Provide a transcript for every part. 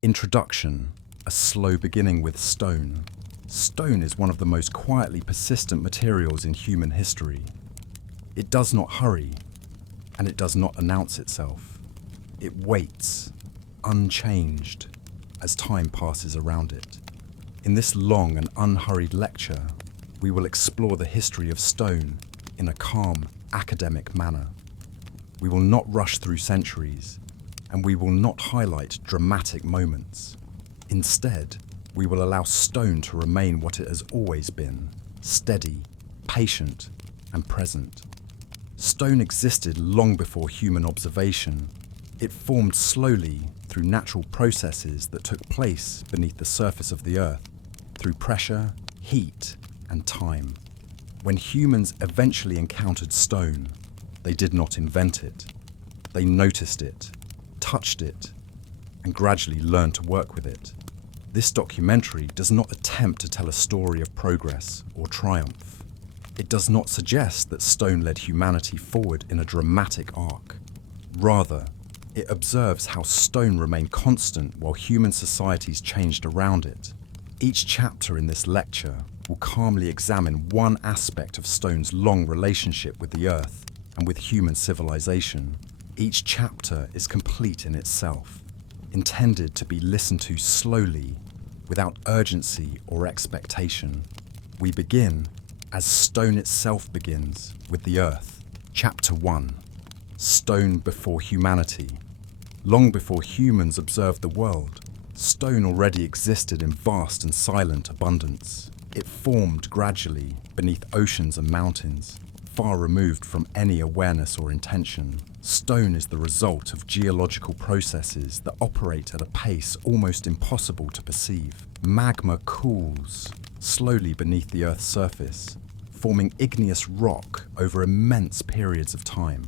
Introduction, a slow beginning with stone. Stone is one of the most quietly persistent materials in human history. It does not hurry, and it does not announce itself. It waits, unchanged, as time passes around it. In this long and unhurried lecture, we will explore the history of stone in a calm, academic manner. We will not rush through centuries, and we will not highlight dramatic moments. Instead, we will allow stone to remain what it has always been: steady, patient, and present. Stone existed long before human observation. It formed slowly through natural processes that took place beneath the surface of the earth, through pressure, heat, and time. When humans eventually encountered stone, they did not invent it. They noticed it, touched it, and gradually learned to work with it. This documentary does not attempt to tell a story of progress or triumph. It does not suggest that stone led humanity forward in a dramatic arc. Rather, it observes how stone remained constant while human societies changed around it. Each chapter in this lecture will calmly examine one aspect of stone's long relationship with the earth and with human civilization. Each chapter is complete in itself, intended to be listened to slowly, without urgency or expectation. We begin, as stone itself begins, with the earth. Chapter 1. Stone before humanity. Long before humans observed the world, stone already existed in vast and silent abundance. It formed gradually beneath oceans and mountains, far removed from any awareness or intention. Stone is the result of geological processes that operate at a pace almost impossible to perceive. Magma cools slowly beneath the Earth's surface, forming igneous rock over immense periods of time.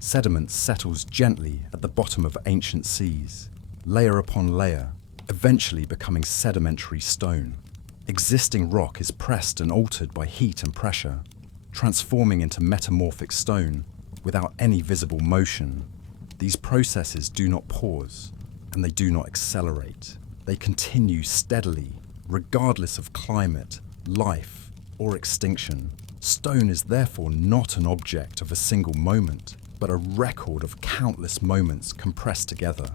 Sediment settles gently at the bottom of ancient seas, layer upon layer, eventually becoming sedimentary stone. Existing rock is pressed and altered by heat and pressure, transforming into metamorphic stone without any visible motion. These processes do not pause, and they do not accelerate. They continue steadily, regardless of climate, life, or extinction. Stone is therefore not an object of a single moment, but a record of countless moments compressed together.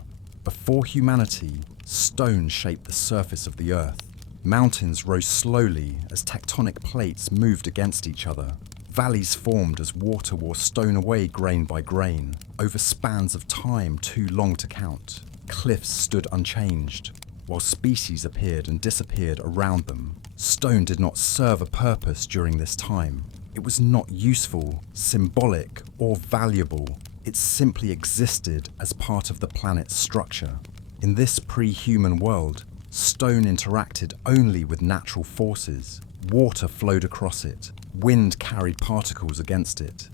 Before humanity, stone shaped the surface of the earth. Mountains rose slowly as tectonic plates moved against each other. Valleys formed as water wore stone away grain by grain, over spans of time too long to count. Cliffs stood unchanged, while species appeared and disappeared around them. Stone did not serve a purpose during this time. It was not useful, symbolic, or valuable. It simply existed as part of the planet's structure. In this pre-human world, stone interacted only with natural forces. Water flowed across it. Wind carried particles against it.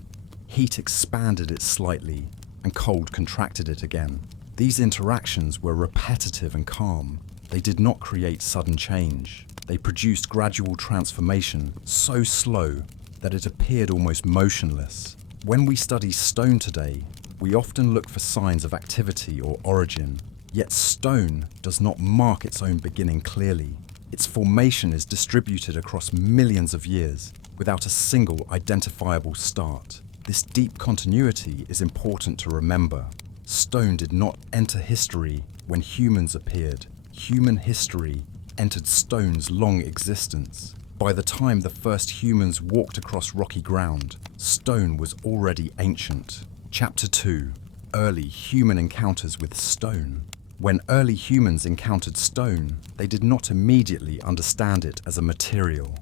Heat expanded it slightly, and cold contracted it again. These interactions were repetitive and calm. They did not create sudden change. They produced gradual transformation, so slow that it appeared almost motionless. When we study stone today, we often look for signs of activity or origin. Yet stone does not mark its own beginning clearly. Its formation is distributed across millions of years, without a single identifiable start. This deep continuity is important to remember. Stone did not enter history when humans appeared. Human history entered stone's long existence. By the time the first humans walked across rocky ground, stone was already ancient. Chapter 2. Early human encounters with stone. When early humans encountered stone, they did not immediately understand it as a material.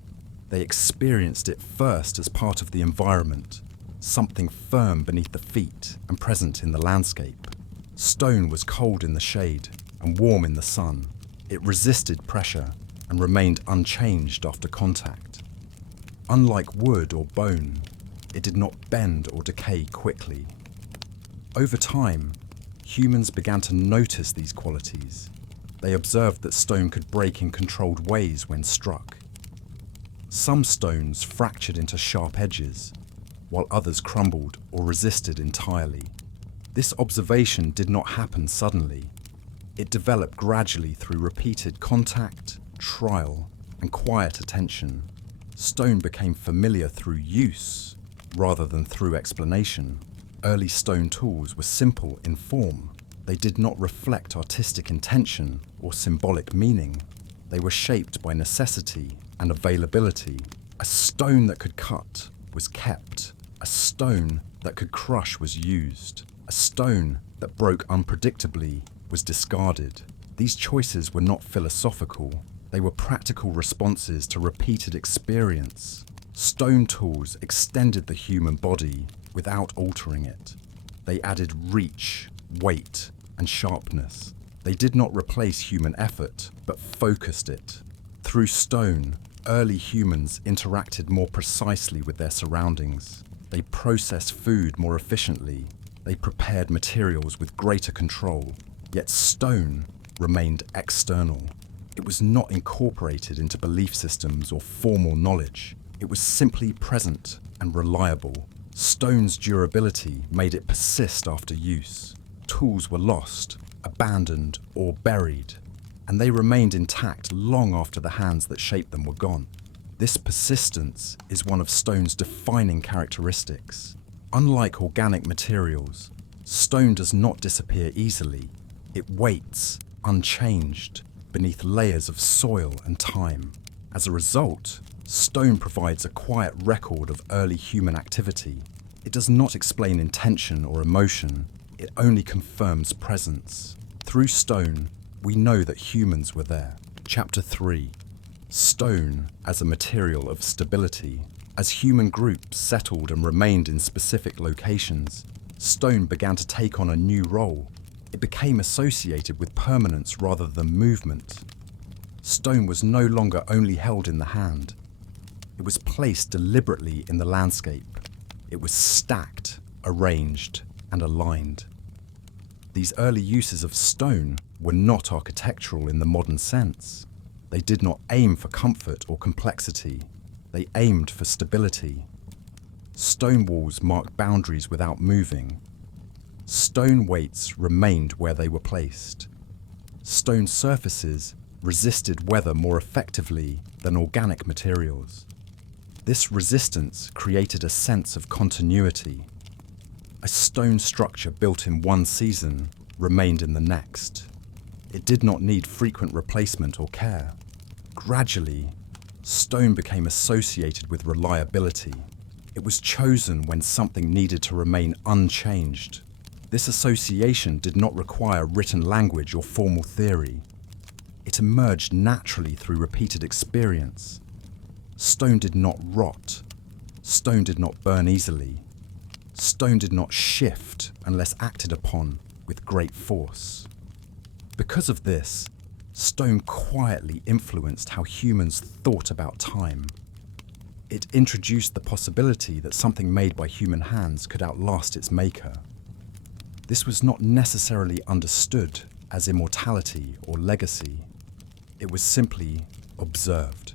They experienced it first as part of the environment, something firm beneath the feet and present in the landscape. Stone was cold in the shade and warm in the sun. It resisted pressure and remained unchanged after contact. Unlike wood or bone, it did not bend or decay quickly. Over time, humans began to notice these qualities. They observed that stone could break in controlled ways when struck. Some stones fractured into sharp edges, while others crumbled or resisted entirely. This observation did not happen suddenly. It developed gradually through repeated contact, trial, and quiet attention. Stone became familiar through use rather than through explanation. Early stone tools were simple in form. They did not reflect artistic intention or symbolic meaning. They were shaped by necessity and availability. A stone that could cut was kept. A stone that could crush was used. A stone that broke unpredictably was discarded. These choices were not philosophical. They were practical responses to repeated experience. Stone tools extended the human body without altering it. They added reach, weight, and sharpness. They did not replace human effort, but focused it. Through stone, early humans interacted more precisely with their surroundings. They processed food more efficiently. They prepared materials with greater control. Yet stone remained external. It was not incorporated into belief systems or formal knowledge. It was simply present and reliable. Stone's durability made it persist after use. Tools were lost, abandoned, or buried, and they remained intact long after the hands that shaped them were gone. This persistence is one of stone's defining characteristics. Unlike organic materials, stone does not disappear easily. It waits, unchanged, beneath layers of soil and time. As a result, stone provides a quiet record of early human activity. It does not explain intention or emotion, it only confirms presence. Through stone, we know that humans were there. Chapter 3. Stone as a material of stability. As human groups settled and remained in specific locations, stone began to take on a new role. It became associated with permanence rather than movement. Stone was no longer only held in the hand. It was placed deliberately in the landscape. It was stacked, arranged, and aligned. These early uses of stone were not architectural in the modern sense. They did not aim for comfort or complexity. They aimed for stability. Stone walls marked boundaries without moving. Stone weights remained where they were placed. Stone surfaces resisted weather more effectively than organic materials. This resistance created a sense of continuity. A stone structure built in one season remained in the next. It did not need frequent replacement or care. Gradually, stone became associated with reliability. It was chosen when something needed to remain unchanged. This association did not require written language or formal theory. It emerged naturally through repeated experience. Stone did not rot. Stone did not burn easily. Stone did not shift unless acted upon with great force. Because of this, stone quietly influenced how humans thought about time. It introduced the possibility that something made by human hands could outlast its maker. This was not necessarily understood as immortality or legacy. It was simply observed.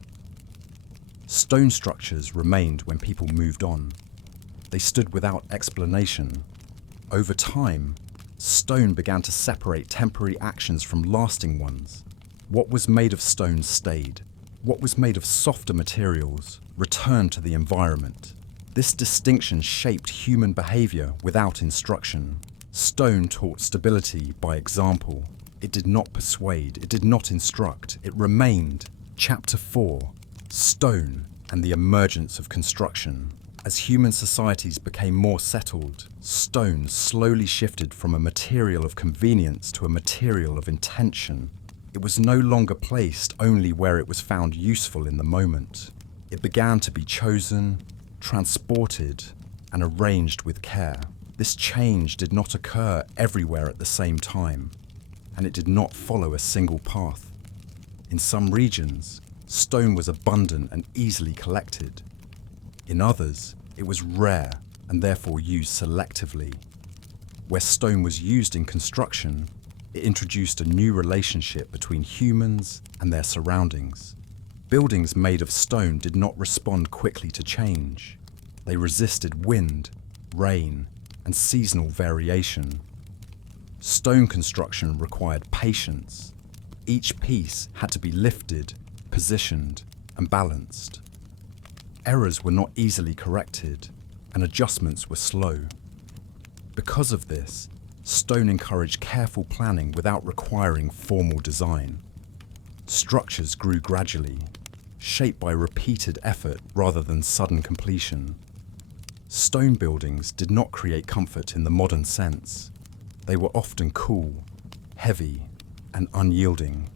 Stone structures remained when people moved on. They stood without explanation. Over time, stone began to separate temporary actions from lasting ones. What was made of stone stayed. What was made of softer materials returned to the environment. This distinction shaped human behavior without instruction. Stone taught stability by example. It did not persuade, it did not instruct, it remained. Chapter 4. Stone and the emergence of construction. As human societies became more settled, stone slowly shifted from a material of convenience to a material of intention. It was no longer placed only where it was found useful in the moment. It began to be chosen, transported, and arranged with care. This change did not occur everywhere at the same time, and it did not follow a single path. In some regions, stone was abundant and easily collected. In others, it was rare and therefore used selectively. Where stone was used in construction, it introduced a new relationship between humans and their surroundings. Buildings made of stone did not respond quickly to change. They resisted wind, rain, and seasonal variation. Stone construction required patience. Each piece had to be lifted, positioned, and balanced. Errors were not easily corrected, and adjustments were slow. Because of this, stone encouraged careful planning without requiring formal design. Structures grew gradually, shaped by repeated effort rather than sudden completion. Stone buildings did not create comfort in the modern sense. They were often cool, heavy, and unyielding.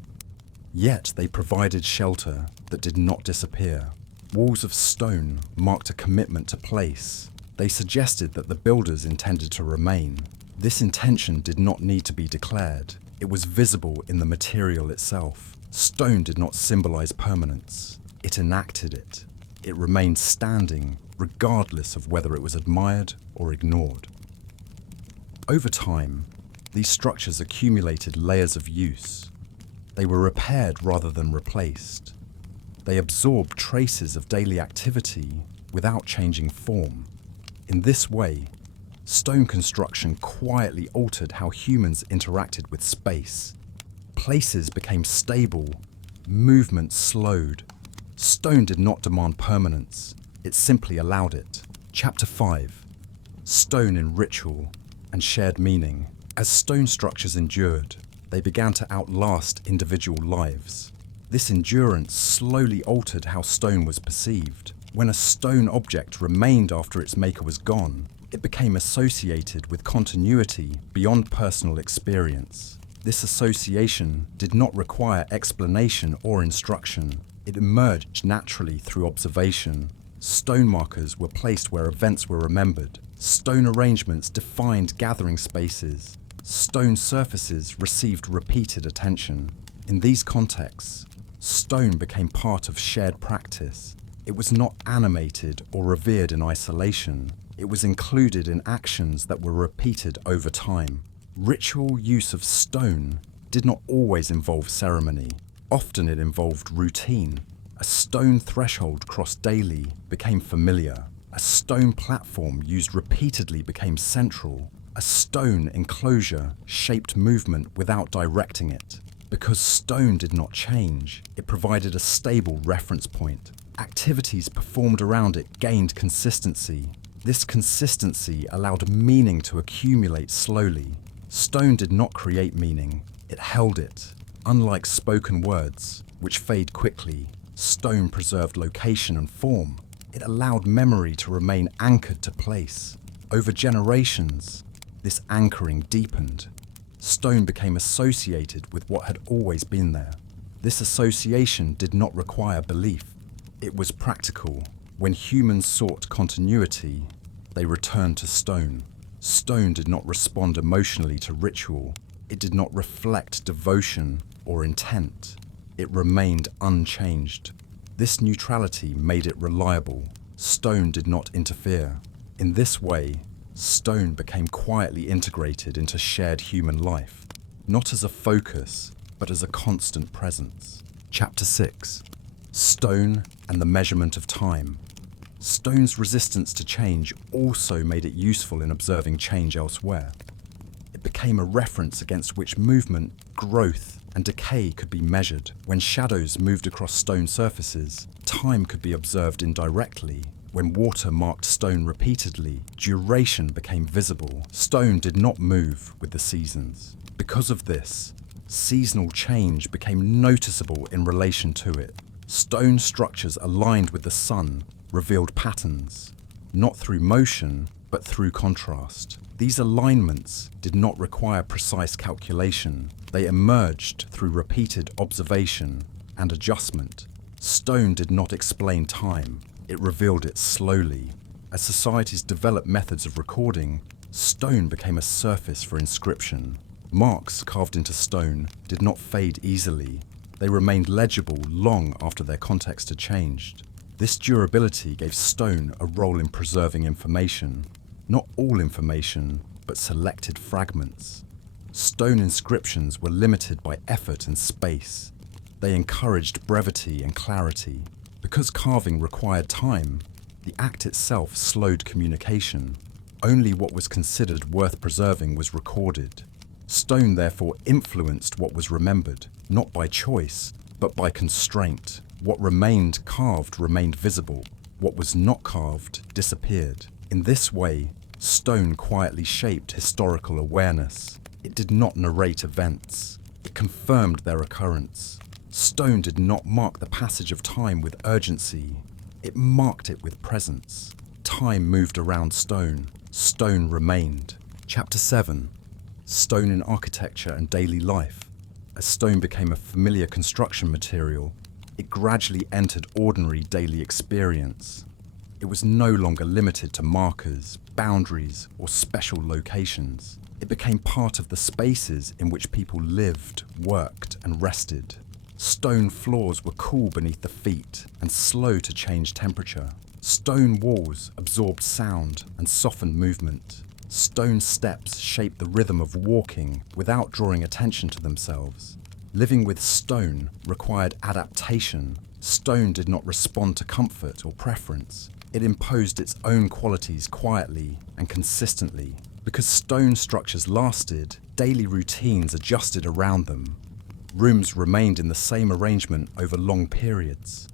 Yet they provided shelter that did not disappear. Walls of stone marked a commitment to place. They suggested that the builders intended to remain. This intention did not need to be declared. It was visible in the material itself. Stone did not symbolize permanence. It enacted it. It remained standing, regardless of whether it was admired or ignored. Over time, these structures accumulated layers of use. They were repaired rather than replaced. They absorbed traces of daily activity without changing form. In this way, stone construction quietly altered how humans interacted with space. Places became stable, movement slowed. Stone did not demand permanence, it simply allowed it. Chapter 5. Stone in Ritual and Shared Meaning. As stone structures endured, they began to outlast individual lives. This endurance slowly altered how stone was perceived. When a stone object remained after its maker was gone, it became associated with continuity beyond personal experience. This association did not require explanation or instruction. It emerged naturally through observation. Stone markers were placed where events were remembered. Stone arrangements defined gathering spaces. Stone surfaces received repeated attention. In these contexts, stone became part of shared practice. It was not animated or revered in isolation. It was included in actions that were repeated over time. Ritual use of stone did not always involve ceremony. Often it involved routine. A stone threshold crossed daily became familiar. A stone platform used repeatedly became central. A stone enclosure shaped movement without directing it. Because stone did not change, it provided a stable reference point. Activities performed around it gained consistency. This consistency allowed meaning to accumulate slowly. Stone did not create meaning, it held it. Unlike spoken words, which fade quickly, stone preserved location and form. It allowed memory to remain anchored to place. Over generations, this anchoring deepened. Stone became associated with what had always been there. This association did not require belief. It was practical. When humans sought continuity, they returned to stone. Stone did not respond emotionally to ritual. It did not reflect devotion or intent. It remained unchanged. This neutrality made it reliable. Stone did not interfere. In this way, stone became quietly integrated into shared human life, not as a focus, but as a constant presence. Chapter 6. Stone and the Measurement of Time. Stone's resistance to change also made it useful in observing change elsewhere. It became a reference against which movement, growth, and decay could be measured. When shadows moved across stone surfaces, time could be observed indirectly. When water marked stone repeatedly, duration became visible. Stone did not move with the seasons. Because of this, seasonal change became noticeable in relation to it. Stone structures aligned with the sun revealed patterns, not through motion, but through contrast. These alignments did not require precise calculation. They emerged through repeated observation and adjustment. Stone did not explain time. It revealed it slowly. As societies developed methods of recording, stone became a surface for inscription. Marks carved into stone did not fade easily. They remained legible long after their context had changed. This durability gave stone a role in preserving information. Not all information, but selected fragments. Stone inscriptions were limited by effort and space. They encouraged brevity and clarity. Because carving required time, the act itself slowed communication. Only what was considered worth preserving was recorded. Stone therefore influenced what was remembered, not by choice, but by constraint. What remained carved remained visible. What was not carved disappeared. In this way, stone quietly shaped historical awareness. It did not narrate events. It confirmed their occurrence. Stone did not mark the passage of time with urgency. It marked it with presence. Time moved around stone. Stone remained. Chapter 7. Stone in architecture and daily life. As stone became a familiar construction material, it gradually entered ordinary daily experience. It was no longer limited to markers, boundaries, or special locations. It became part of the spaces in which people lived, worked, and rested. Stone floors were cool beneath the feet and slow to change temperature. Stone walls absorbed sound and softened movement. Stone steps shaped the rhythm of walking without drawing attention to themselves. Living with stone required adaptation. Stone did not respond to comfort or preference. It imposed its own qualities quietly and consistently. Because stone structures lasted, daily routines adjusted around them. Rooms remained in the same arrangement over long periods.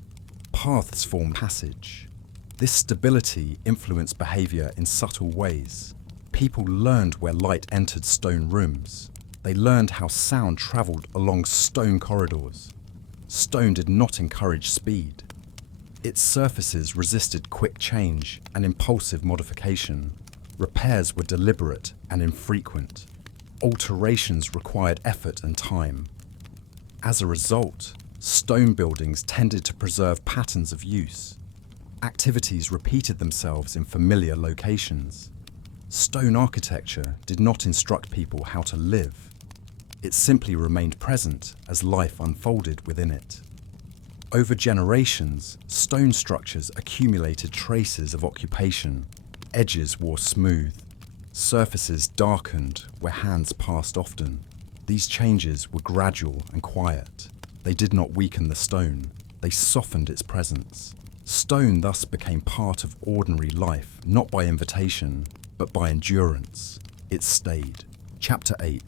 Paths formed passage. This stability influenced behavior in subtle ways. People learned where light entered stone rooms. They learned how sound traveled along stone corridors. Stone did not encourage speed. Its surfaces resisted quick change and impulsive modification. Repairs were deliberate and infrequent. Alterations required effort and time. As a result, stone buildings tended to preserve patterns of use. Activities repeated themselves in familiar locations. Stone architecture did not instruct people how to live. It simply remained present as life unfolded within it. Over generations, stone structures accumulated traces of occupation. Edges wore smooth. Surfaces darkened where hands passed often. These changes were gradual and quiet. They did not weaken the stone. They softened its presence. Stone thus became part of ordinary life, not by invitation, but by endurance. It stayed. Chapter 8.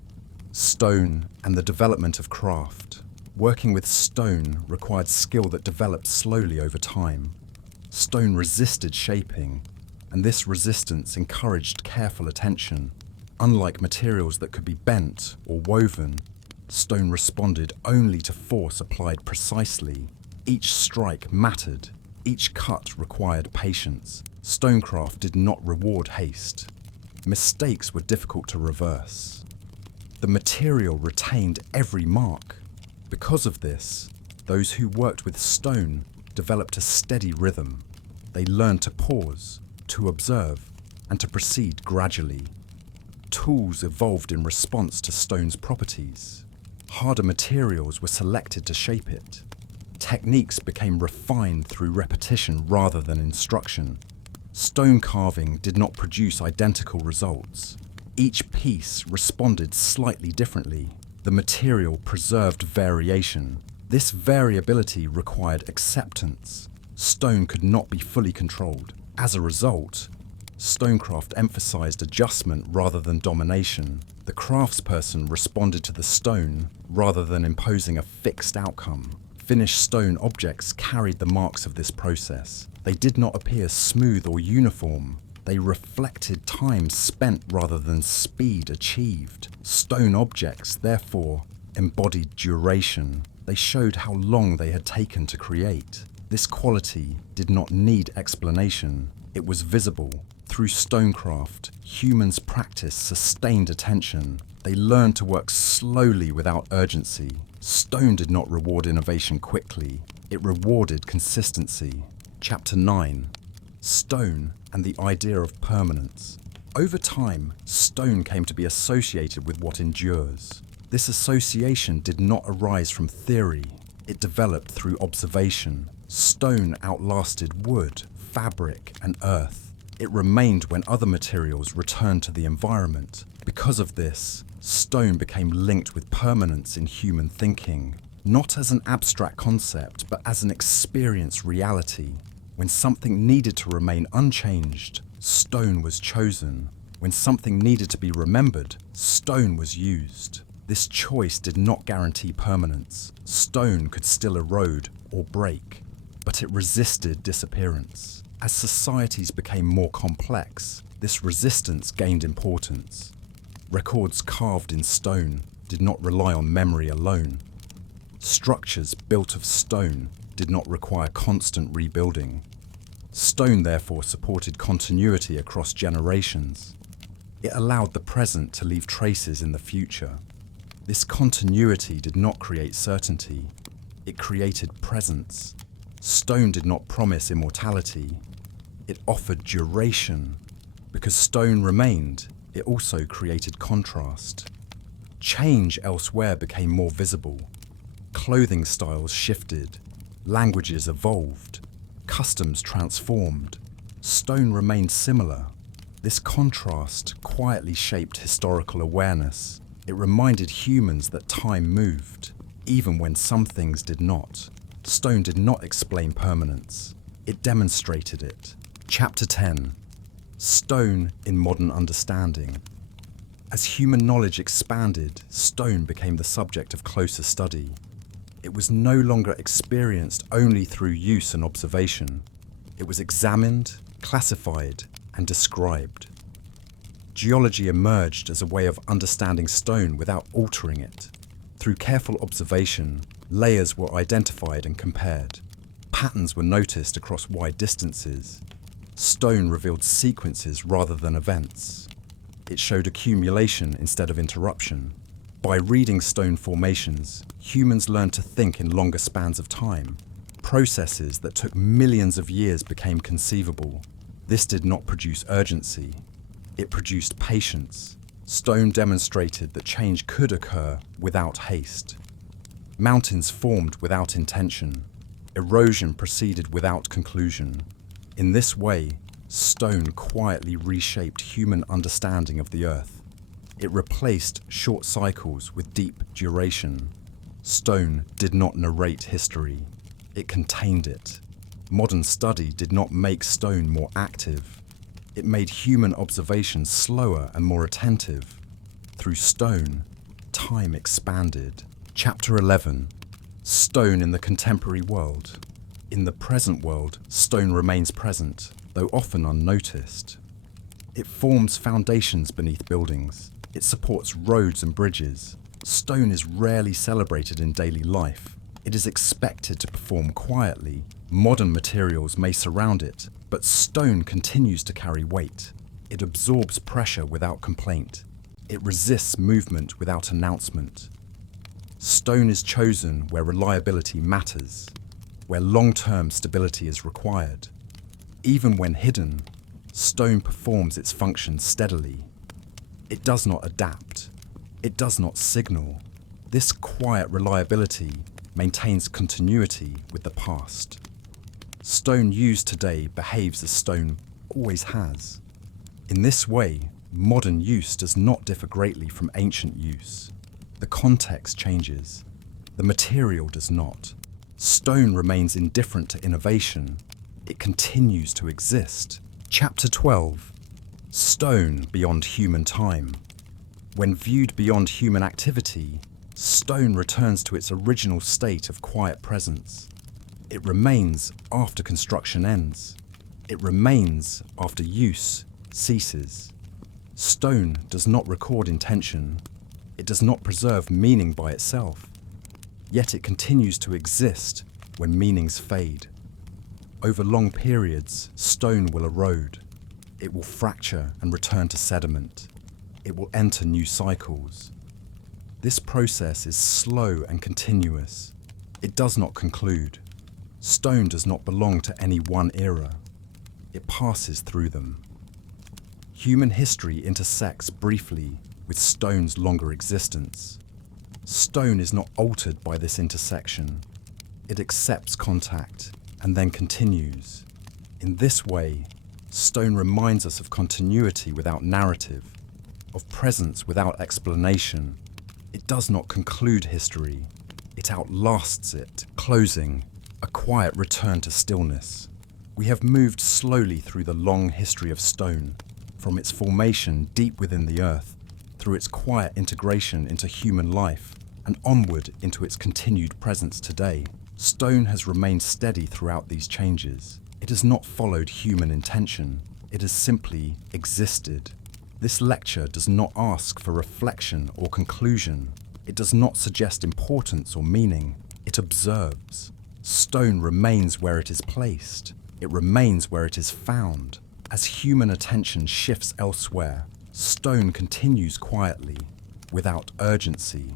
Stone and the development of craft. Working with stone required skill that developed slowly over time. Stone resisted shaping, and this resistance encouraged careful attention. Unlike materials that could be bent or woven, stone responded only to force applied precisely. Each strike mattered. Each cut required patience. Stonecraft did not reward haste. Mistakes were difficult to reverse. The material retained every mark. Because of this, those who worked with stone developed a steady rhythm. They learned to pause, to observe, and to proceed gradually. Tools evolved in response to stone's properties. Harder materials were selected to shape it. Techniques became refined through repetition rather than instruction. Stone carving did not produce identical results. Each piece responded slightly differently. The material preserved variation. This variability required acceptance. Stone could not be fully controlled. As a result, stonecraft emphasized adjustment rather than domination. The craftsperson responded to the stone rather than imposing a fixed outcome. Finished stone objects carried the marks of this process. They did not appear smooth or uniform. They reflected time spent rather than speed achieved. Stone objects, therefore, embodied duration. They showed how long they had taken to create. This quality did not need explanation. It was visible. Through stonecraft, humans practiced sustained attention. They learned to work slowly without urgency. Stone did not reward innovation quickly. It rewarded consistency. Chapter 9. Stone and the idea of permanence. Over time, stone came to be associated with what endures. This association did not arise from theory. It developed through observation. Stone outlasted wood, fabric, and earth. It remained when other materials returned to the environment. Because of this, stone became linked with permanence in human thinking, not as an abstract concept, but as an experienced reality. When something needed to remain unchanged, stone was chosen. When something needed to be remembered, stone was used. This choice did not guarantee permanence. Stone could still erode or break, but it resisted disappearance. As societies became more complex, this resistance gained importance. Records carved in stone did not rely on memory alone. Structures built of stone did not require constant rebuilding. Stone therefore supported continuity across generations. It allowed the present to leave traces in the future. This continuity did not create certainty. It created presence. Stone did not promise immortality. It offered duration. Because stone remained, it also created contrast. Change elsewhere became more visible. Clothing styles shifted. Languages evolved. Customs transformed. Stone remained similar. This contrast quietly shaped historical awareness. It reminded humans that time moved, even when some things did not. Stone did not explain permanence. It demonstrated it. Chapter 10. Stone in Modern Understanding. As human knowledge expanded, stone became the subject of closer study. It was no longer experienced only through use and observation. It was examined, classified, and described. Geology emerged as a way of understanding stone without altering it. Through careful observation, layers were identified and compared. Patterns were noticed across wide distances. Stone revealed sequences rather than events. It showed accumulation instead of interruption. By reading stone formations, humans learned to think in longer spans of time. Processes that took millions of years became conceivable. This did not produce urgency. It produced patience. Stone demonstrated that change could occur without haste. Mountains formed without intention. Erosion proceeded without conclusion. In this way, stone quietly reshaped human understanding of the earth. It replaced short cycles with deep duration. Stone did not narrate history. It contained it. Modern study did not make stone more active. It made human observation slower and more attentive. Through stone, time expanded. Chapter 11. Stone in the contemporary world. In the present world, stone remains present, though often unnoticed. It forms foundations beneath buildings. It supports roads and bridges. Stone is rarely celebrated in daily life. It is expected to perform quietly. Modern materials may surround it, but stone continues to carry weight. It absorbs pressure without complaint. It resists movement without announcement. Stone is chosen where reliability matters, where long-term stability is required. Even when hidden, stone performs its function steadily. It does not adapt. It does not signal. This quiet reliability maintains continuity with the past. Stone used today behaves as stone always has. In this way, modern use does not differ greatly from ancient use. The context changes. The material does not. Stone remains indifferent to innovation. It continues to exist. Chapter 12. Stone beyond human time. When viewed beyond human activity, stone returns to its original state of quiet presence. It remains after construction ends. It remains after use ceases. Stone does not record intention. It does not preserve meaning by itself. Yet it continues to exist when meanings fade. Over long periods, stone will erode. It will fracture and return to sediment. It will enter new cycles. This process is slow and continuous. It does not conclude. Stone does not belong to any one era. It passes through them. Human history intersects briefly with stone's longer existence. Stone is not altered by this intersection. It accepts contact and then continues. In this way, stone reminds us of continuity without narrative, of presence without explanation. It does not conclude history. It outlasts it, closing, a quiet return to stillness. We have moved slowly through the long history of stone, From its formation deep within the earth, through its quiet integration into human life, and onward into its continued presence today, stone has remained steady throughout these changes. It has not followed human intention. It has simply existed. This lecture does not ask for reflection or conclusion. It does not suggest importance or meaning. It observes. Stone remains where it is placed. It remains where it is found. As human attention shifts elsewhere, stone continues quietly, without urgency,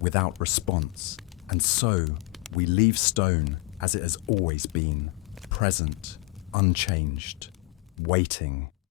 without response. And so, we leave stone as it has always been, present, unchanged, waiting.